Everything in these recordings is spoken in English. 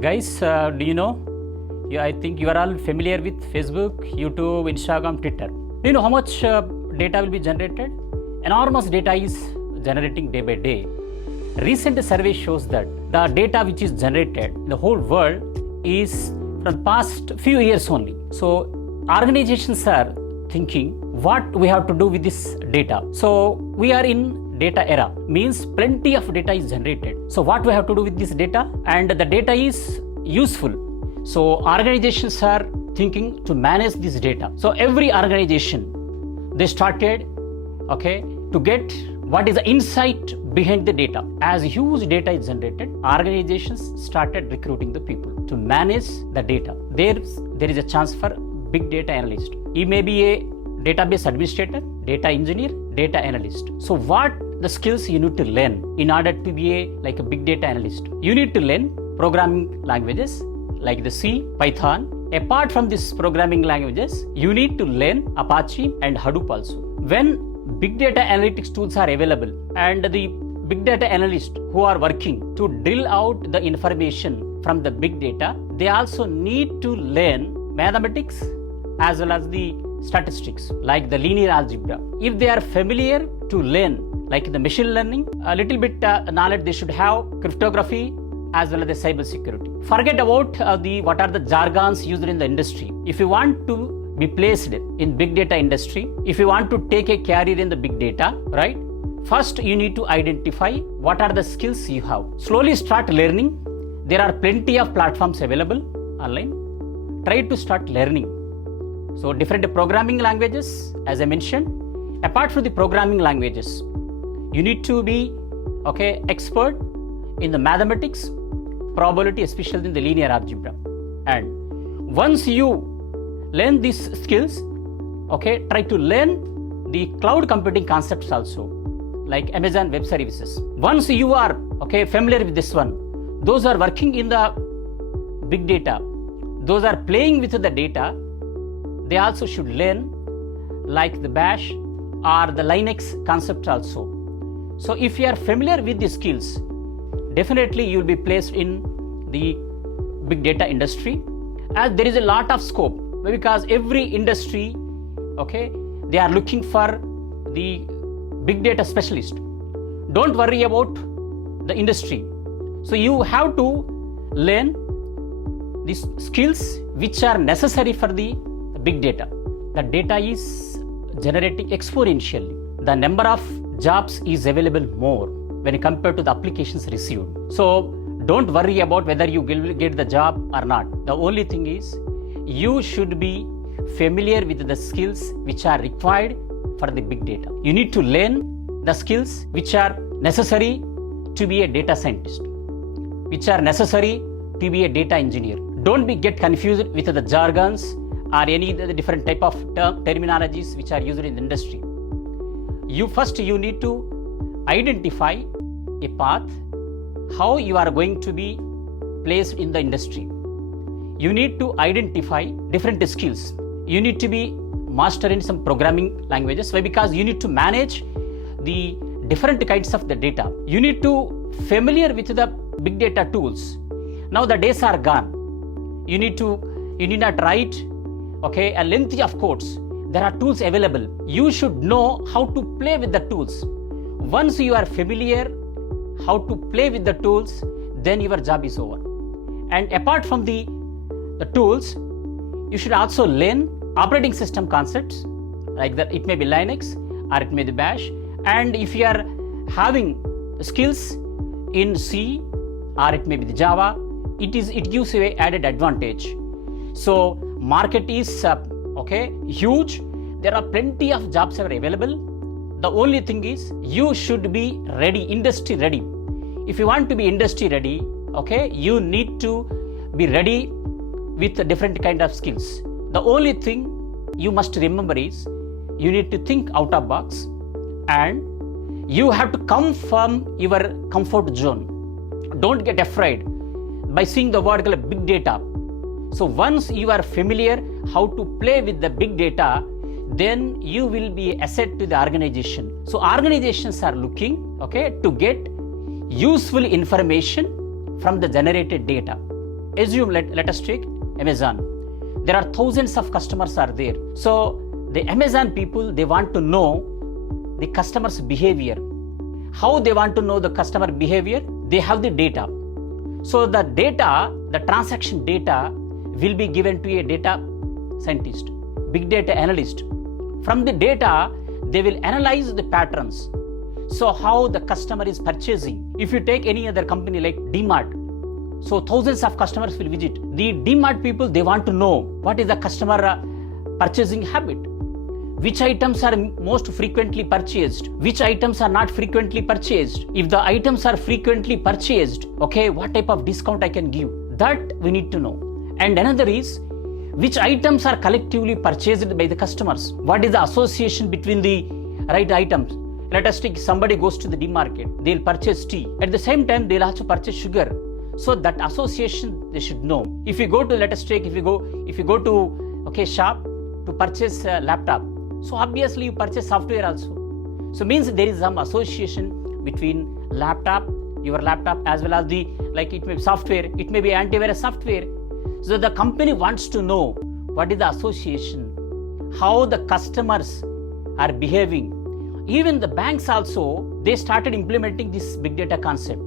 Do you know? I think you are all familiar with Facebook, YouTube, Instagram, Twitter. Do you know how much data will be generated? Enormous data is generating day by day. Recent survey shows that the data which is generated in the whole world is from the past few years only. So organizations are thinking what we have to do with this data. So we are in data era, means plenty of data is generated. So what we have to do with this data, and the data is useful. So organizations are thinking to manage this data. So every organization, they started to get what is the insight behind the data. As huge data is generated, organizations started recruiting the people to manage the data. There is a chance for big data analyst. He may be a database administrator, data engineer, data analyst. So what the skills you need to learn in order to be a big data analyst? You need to learn programming languages like the C, Python. Apart from these programming languages, you need to learn Apache and Hadoop also. When big data analytics tools are available and the big data analysts who are working to drill out the information from the big data, they also need to learn mathematics as well as the statistics like the linear algebra. If they are familiar to learn like the machine learning, a little bit knowledge they should have, cryptography as well as the cyber security. Forget about what are the jargons used in the industry. If you want to be placed in big data industry, if you want to take a career in the big data, right? First you need to identify what are the skills you have. Slowly start learning. There are plenty of platforms available online. Try to start learning. So different programming languages, as I mentioned. Apart from the programming languages, you need to be expert in the mathematics, probability, especially in the linear algebra. And once you learn these skills, try to learn the cloud computing concepts also, like Amazon Web Services. Once you are familiar with this one, those are working in the big data, those are playing with the data, they also should learn like the Bash or the Linux concept also. So if you are familiar with the skills, definitely you will be placed in the big data industry, as there is a lot of scope, because every industry they are looking for the big data specialist. Don't worry about the industry. So you have to learn these skills which are necessary for the big data. The data is generating exponentially. The number of jobs is available more when compared to the applications received. So don't worry about whether you will get the job or not. The only thing is you should be familiar with the skills which are required for the big data. You need to learn the skills which are necessary to be a data scientist, which are necessary to be a data engineer. Don't get confused with the jargons or any different type of terminologies which are used in the industry. You need to identify a path, how you are going to be placed in the industry. You need to identify different skills. You need to be master in some programming languages. Why? Because you need to manage the different kinds of the data. You need to familiar with the big data tools. Now the days are gone. You need not write a lengthy of codes. There are tools available. You should know how to play with the tools. Once you are familiar how to play with the tools, then your job is over. And apart from the tools, you should also learn operating system concepts, like that it may be Linux or it may be Bash. And if you are having skills in C or it may be the Java, it gives you an added advantage. So market is huge. There are plenty of jobs are available. The only thing is you should be ready, industry ready. If you want to be industry ready, you need to be ready with different kind of skills. The only thing you must remember is you need to think out of box, and you have to come from your comfort zone. Don't get afraid by seeing the word called big data. So once you are familiar how to play with the big data, then you will be an asset to the organization. So organizations are looking to get useful information from the generated data. assume let us take Amazon. There are thousands of customers are there. So the Amazon people, they want to know the customer's behavior. How they want to know the customer behavior? They have the data. So the data, the transaction data will be given to a data scientist, big data analyst. From the data, they will analyze the patterns. So how the customer is purchasing. If you take any other company like DMart, so thousands of customers will visit. The DMart people, they want to know what is the customer purchasing habit. Which items are most frequently purchased? Which items are not frequently purchased? If the items are frequently purchased, okay, what type of discount I can give? That we need to know. And another is, which items are collectively purchased by the customers? What is the association between the right items? Let us take somebody goes to the D-market, they'll purchase tea. At the same time, they'll also purchase sugar. So that association they should know. If you go to, let us take, if you go to shop to purchase a laptop, so obviously you purchase software also. So means there is some association between your laptop as well as the, like it may be software, it may be antivirus software. So the company wants to know what is the association, how the customers are behaving. Even the banks also, they started implementing this big data concept.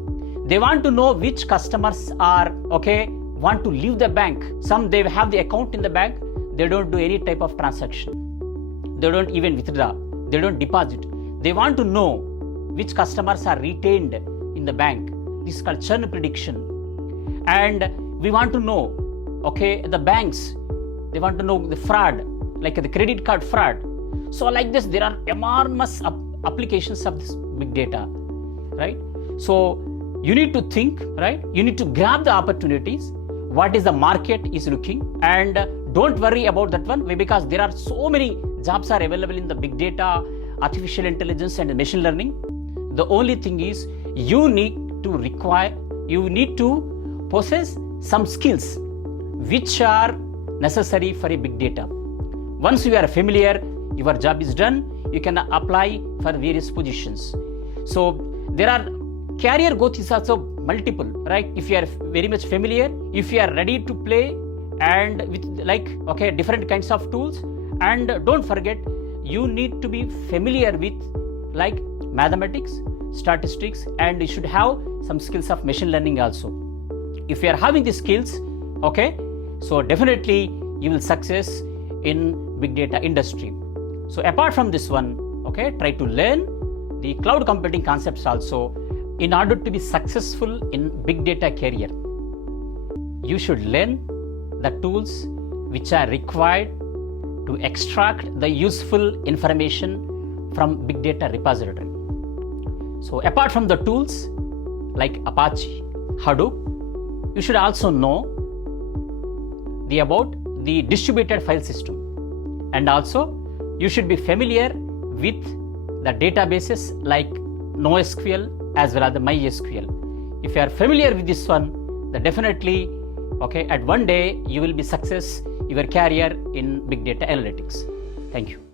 They want to know which customers are, want to leave the bank. Some, they have the account in the bank, they don't do any type of transaction. They don't even withdraw, they don't deposit. They want to know which customers are retained in the bank. This is called churn prediction. And we want to know, the banks, they want to know the fraud, like the credit card fraud. So like this, there are enormous applications of this big data, right? So you need to think, right? You need to grab the opportunities, what is the market is looking, and don't worry about that one, because there are so many jobs are available in the big data, artificial intelligence and machine learning. The only thing is you need to possess some skills which are necessary for a big data. Once you are familiar, your job is done, you can apply for various positions. So there are career growth is also multiple, right? If you are very much familiar, if you are ready to play and with different kinds of tools, and don't forget, you need to be familiar with mathematics, statistics, and you should have some skills of machine learning also. If you are having these skills, so definitely you will success in big data industry. So apart from this one, try to learn the cloud computing concepts also in order to be successful in big data career. You should learn the tools which are required to extract the useful information from big data repository. So apart from the tools like Apache, Hadoop, you should also know about the distributed file system, and also you should be familiar with the databases like NoSQL as well as the MySQL. If you are familiar with this one, then definitely at one day you will be success your career in big data analytics. Thank you.